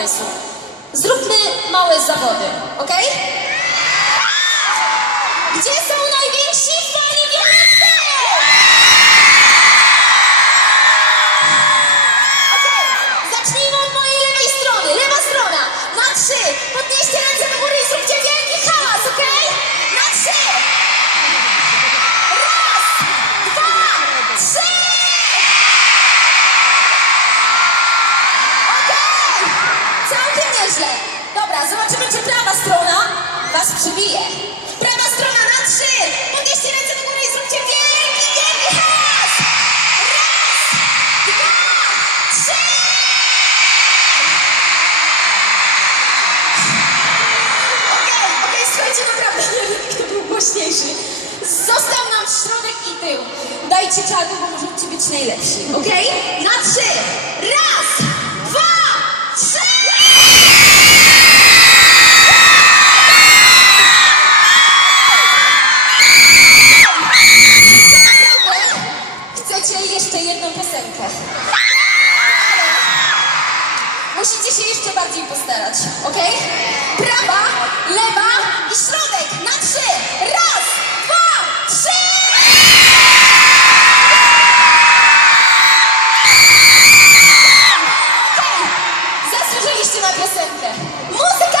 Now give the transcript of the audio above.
pomysł. Zróbmy małe zawody, ok? Dobra, zobaczymy, czy prawa strona was przybije. Prawa strona na trzy. Podnieście ręce do góry i zróbcie wielki, wielki hałas. Raz, dwa, trzy. Okej, okej, słuchajcie, naprawdę nie wiem, kto był głośniejszy. Został nam środek i tył. Dajcie czadu, bo możecie być najlepsi, okej? Na trzy. Ok? Prawa, lewa i środek na trzy. Raz, dwa, trzy. Okej, Zasłużyliście na piosenkę. Muzyka!